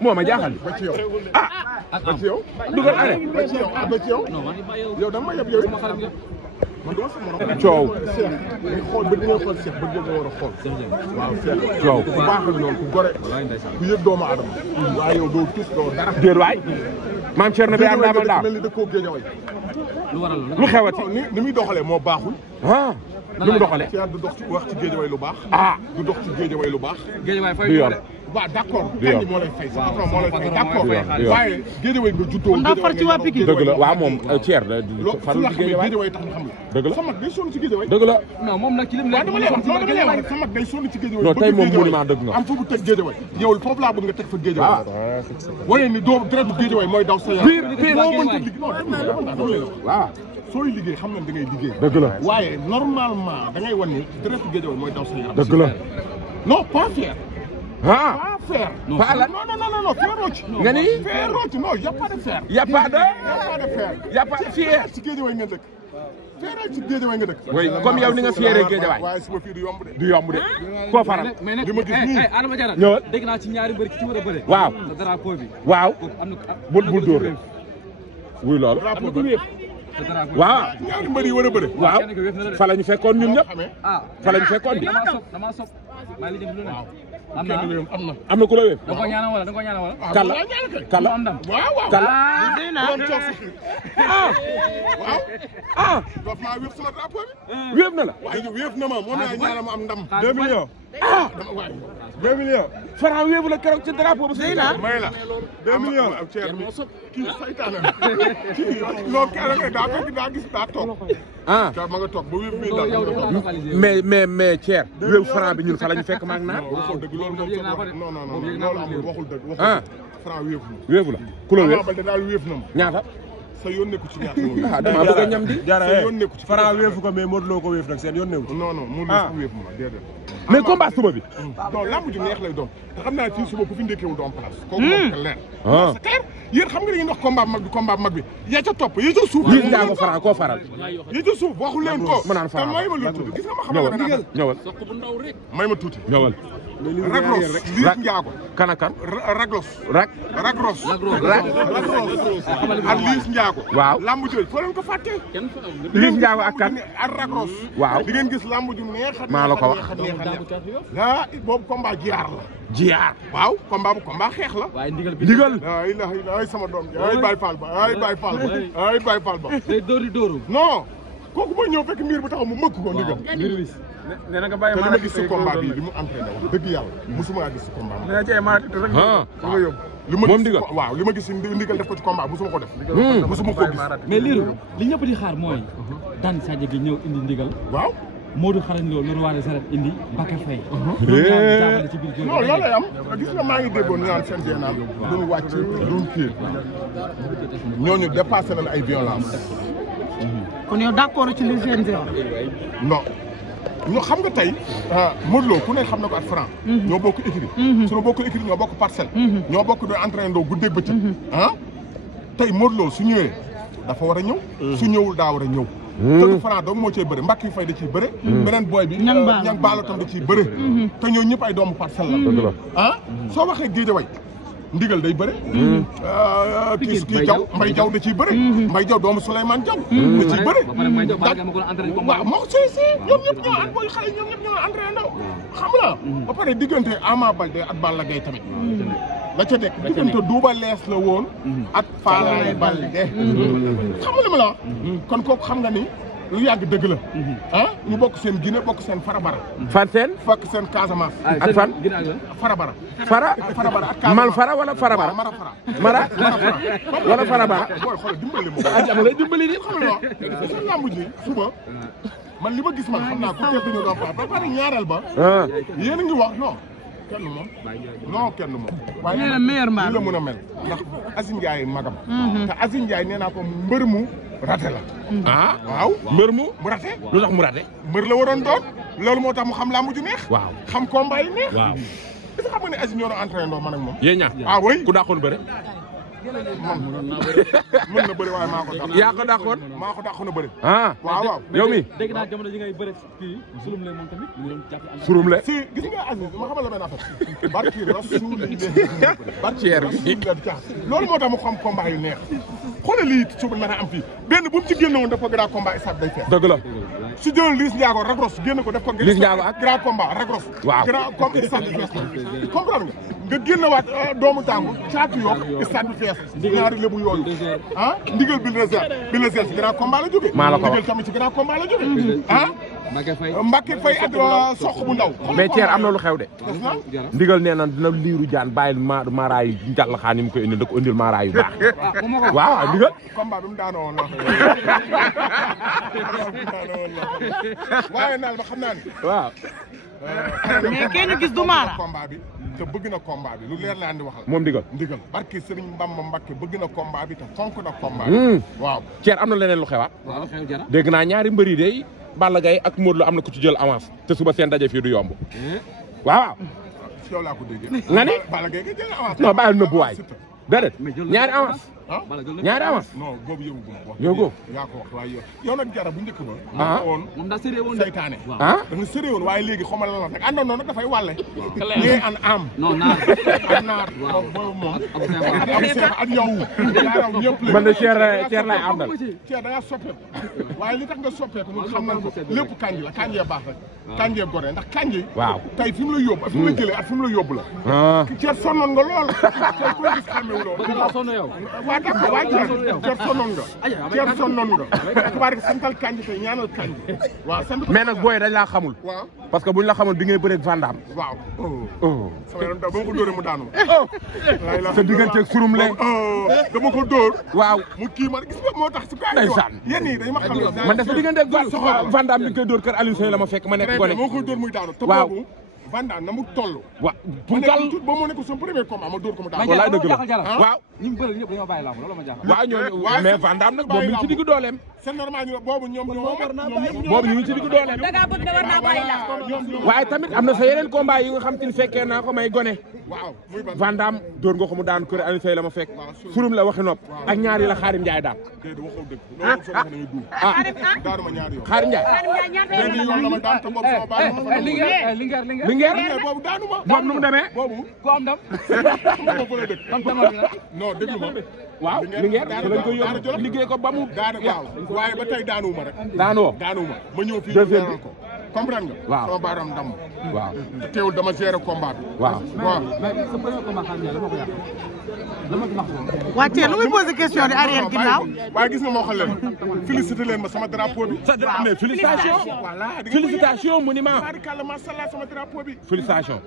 moo ma jaaxal ba ci yow ba ci yow dugal are ba ci yow ba ci yow yow dama yeb yow man doo sama morom coow Cheikh ni xool ba dina xool Cheikh ba nga war a xool waaw Cheikh coow ku baax la loolu ku gore ku yëg doomu aadama waaye yow doo tus doo dara déet waay maam Thierno bi am daamal daaw mel ni dëkkoo Géejawaay lu xewati ni muy doxalee moo baaxul lu mu doxalee Cheikh du dox ci wax ci Géejawaay lu baax du dox ci Géejawaay lu baax du yoon waaw d'accord kañ moo lay fay sa patron moo lay fay d'accord waaye Géejawaay nga juddoo dëgg la waaw moom Thier la farul ci Géejawaay tax ñu xam la dëgg la sa mag day sonn ci Géejawaay dëgg la non moom nag ci lim dama lay wax sa mag day sonn ci Géejawaay non tey moom monument dëgg nga am fu mu teg Géejawaay yow foofu laa bëgg nga teg fa Géejawaay wane ni doo deretu Géejawaay mooy daw sa yaram moo mënta liggéey waaw sooy liggéey xam nañ da ngay liggéey dëgg la waaye normalement da ngay wan ni deretu Géejawaay mooy daw sa yaram dëgg la non pas fier pas faire pas la non faire ci nga ni faire ci non y a pas de faire y a pas de faire y a pas de fier ci Géejawaay nga dëkk faire ci Géejawaay nga dëkk oui comme yow ni nga fieré Géejawaay waaye suma fii du yomb de du yomb de koo faral mais nag li ma gis nii Adama Diarra ñëwal dégg naa ci ñaari mbër ki ci war a bëre waaw sa drapeau bi waaw am na bul dóor wuy loolu waaw ñaari mbër yi war a bëre waaw fa la ñu fekkoon ñun ñëpp fa la ñu fekkoon bi dama sopp maa li jëm lu ne am na ku la wéef da nga ko ñaanal wala da nga ko ñaanal wala kala kala am ndam waaw kala waaw dof maa wéef sama drapeau bi wéef na la waaye wéef na ma moom laa ñaanal ma am ndam 2 millions dama waay 2 millions Franc wéefu la keroog ci drapeau ba Seyna may la 2 millions ak Thier mi kii saytaane kii loolu kii daa fekk daa gis daa toog ma nga toog ba wéef mi daal mais Thier wéefu Franc bi ñun fa la ñu fekk maag naa waxul dëgg loolu moom non loolu amul waxul dëgg waxul Franc wéefu la ku la wéef ba daal wéef na ma ñaata sa yoon nekku ci ñaata dama bëgg a ñam di sa yoon nekku ci Franc wéefu ko mais Modou Lo ko wéef nag seen yoon newu ci non Modou Lo ko wéef ma déedéet mais combat suba bi non lamb ju neex lay doon te xam naa fii suba ku fi ndékkeewul doon place kooku moom leer c'est clair yéen xam nga dañuy wax combat mag bi yaa ca topp yaa ca suuf Liss Ndiago Franc koo faral yaa ca suuf waxu leen ko ma naan Franc may ma lu tuuti gis nga ma xam nga ñëwal may ma tuuti ñëwal Ragros Liss Ndiago kan ak kan Ragros Ragros ak Liss Ndiago waaw lamb jooju foo leen ko fàttee Liss Ndiago ak kan ak Ragros waaw di ngeen gis lamb ju neex maa la ko wax la boobu combat jiyaar la jiyaar waaw combat xeex la waaye ndigal la ilaha illa ay sama doom ay Baye Fall ba ay Baye Fall ba ay Baye Fall ba day dóori dóoru non kooku mooy ñëw fekk miir bu taxaw mu mëkk ko ndigal nee na nga bàyyi ma gis si combat bi li mu entraîné wax dëgg yàlla musuma gis si combat bi dina cee maat rek nga yóbbu moom ndigal waaw li ma gis si ndigal def ko ci combat musuma ko def musuma ko gis mais liiru li ñëpp di xaar mooy daan Sadio gi ñëw indi ndigal waaw Modou xarañ Lo le roi des arènes indi Mbacké Faye ci biir non loolu lay am gis nga maa ngi déggoon ñu naan seen naan duñu wàcc duñu kii ñooñu dépassé nañ ay violence kon yow d'accord ci li CNG non ñoo xam nga tey Modou Lo ku ne xam na ko ak Franc ñoo bokk écurie suñu bokk écurie ñoo bokk parcelle ñoo bokk doon entraîné ndoo guddeeg bëccëg tey Modou Lo su ñëwee dafa war a ñëw su ñëwul daa war a ñëw te du Franc doom moo ciy bëre Mbacké Faye da ciy bëre beneen booy bi ñang baalo tam da ciy bëre te ñoo ñëpp ay doomu parcelle la soo waxee Guédiawaye ndigal day bëre kii jaw Mbay Jaw da ciy bëre Mbay Jaw doomu Souleymane Jaw da ciy bëre waaw moo si ñoom ñëpp ñoo an booy xale ñoom ñëpp ñoo entraîné ndaw xam la ba pare diggante Ama Baldé ak Balla Gaye tamit la ca nekk diggante Double Less la woon ak Falaye Baldé xam nga li ma la kon kooku xam nga ni lu yàgg dëgg la ah ñu bokk seen Guinée bokk seen Farabara fan seen fokk seen Casamance ak fan Farabara Farabara mal fara wala Farabara mara wala Farabara booy xool dimbali ma dama lay dimbali di xam nga seen lamb ji suba man li ma gis man xam naa ku teel dañu doon ba pare ñaareel ba yéen a ngi wax non kenn moom waaye nee na meilleur man la mën a mel ndax Aziz Ndiaye magam te Aziz Ndiaye nee naa ko mbër mu raté la waaw mbër mu raté lu tax mu raté mbër la waroon doon loolu moo tax mu xam lamb ju neex waaw xam combat yi neex waaw est-ce que xam nga ne Aziz ñoo doon entraîné ndoo man ak moom yéen ñaar oui ku dàqoon bëre mën na bëri waaye maa ko dàq yaa ko dàqoon maa ko dàqoon a bëri waaw yow mi dégg naa jamono ji ngay bëre kii sulum le moom tamit ñu doon jàpp surum le si gis nga Aziz ma xamal la benn affaire barki Rasul loolu moo tax mu xam combat yu neex xoolal lii suba nar a am fii benn bu mu ci génne woon def ko grand combat stade day fees dëgg la su jëloon Liss Ndiago Ragros génne ko def ko Liss Ndiago ak grand combat Ragros waaw grand combat stade bi fees comprendre nga génne waat doomu tàngu caatu yokk stade bi fees ñaari lébu yooyu ndigal bi réserve ci grand combat la jóge maa la ko ndigal tamit ci grand combat la jóge Mbacke Faye ak soq bu ndaw mais Thier am na lu xew de ndigal nee na dina liiru jaan bàyyil maaraayu njàll xaan yi mu koy indil da ko indil maaraayu baax waaw ndigal combat bi mu daanoo woon waaye naal ba xam naa ni waaw mais kenn gis du maara combat bi te bëgg na combat bi lu leer laa andi waxal moom ndigal barke Serigne Mbamba Mbacke bëgg na combat bi te fonk na combat bi waaw Thier am na leneen lu xewaat dégg naa ñaari mbëri day Balla Gaye ak Modou Lo am na ku ci jël avance te suba seen daje fii du yomb waaw si yow laa ko déggee nga ni Balla Gaye nga jël avance non bàyyil nëbbu waay déedéet ñaari avance ñaari avance non boobu yëgu ko yow ko yaa ko wax waaye yow nag jara bu njëkk ba woon moom daa sérieux woon saytaane da nga sérieux woon waaye léegi xamal la nag àndoon noonu nag dafay wàlle ñee an am non naar ak naar boobu moom am seex ak yow yaa raw ñëpp la man de Thier lay àndal Thier da ngaa soppeeku waaye li tax nga soppeeku ñun xam nañ ko lépp kanji la kanjee baax rek kanjee gore ndax kanji waaw tey fi mu la yóbbu fi mu la jëlee ak fi mu la yóbbu la Thier sonnoon nga lool tey ku la gis xàmmewu lool waa d'accord waa Thier sonnoon nga tubaar gi santal kanji tey ñaanal kanji waaw sant mais nag booy dañ laa xamul waaw parce que buñ la xamul bi ngay bëreeg Vandam waaw sama yaram daw ba ma ko dóoree mu daanu sa digganteeg surum le dama ko dóor waaw mu kii ma gis nga moo tax su gars yi ndeysaan yéen ñi dañ ma xam man de sa digganteeg Vandam bi koy dóor kër Aliou Seye la ma fekk ma nekk gone moo koy dóor muy daanu te waaw boobu Vandam na mu toll waaw punkal ba mu nekk son premier combat ma dóor ko mu daanu wallaay dëgg la waaw ñu bëri ñëpp dañoo bàyyi lamb loolu ma jaaxal waaw ñooñu mais Vandam nag boobu ñu ngi ci diggu dooleem c'est normal ñu boobu ñoom boobu ñu ngi ci diggu dooleem da ngaa bëgg ne war naa bàyyi lamb waaye tamit am na sa yeneen combat yi nga xam te ni fekkee naa ko may gone waaw muy ban Vandam dóor nga ko mu daan kër Aliou Seye la ma fekk surum la waxi nopp ak ñaari la Xaarim Njaay daan déedéet waxoo dëgg loolu soo waxee nañu duul daanu ma ñaari yoon Xaarim Njaay benn yoon la ma daan te boobu sama baax Linguère boobu daanu ma boobu nu mu demee boobu ko am ndam ma fa la dëkk non déglu ma waaw Linguère lañ ko yóbbu liggéey ko ba mu daanu waaw waaye ba tey daanuwuma rek daanoo daanuma ma ñëw fii deuxième leeral ko comprendre nga waaw sama baaraam ndam waaw teewul dama gérer combat bi waaw waaw sa premier combat xam nga la ma ko yàq dama ko wax waa Thier lu muy posé question di arrière ginnaaw waaye gis nga moo xam leen félicité leen ma sama drapeau bi mais félicitation voilà félicitation monument barikàlla masàllaa sama drapeau bi félicitation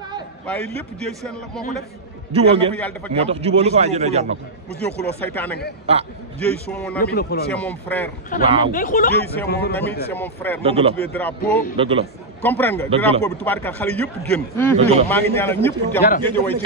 waaye lépp jéy seen la moo ko def jubóo ngeen moo tax jubóo lu ko waay jëlee jar na ko mos ñoo xuloo saytaane nga ah jéy c'est mon ami c'est mon frère waaw jéy c'est mon ami c'est mon frère dëgg la tuddee drapeau dëgg la comprendre nga drapeau bi tubaarikàlla xale yëpp génn maa ngi ñaanal ñëpp jàmm géej way ci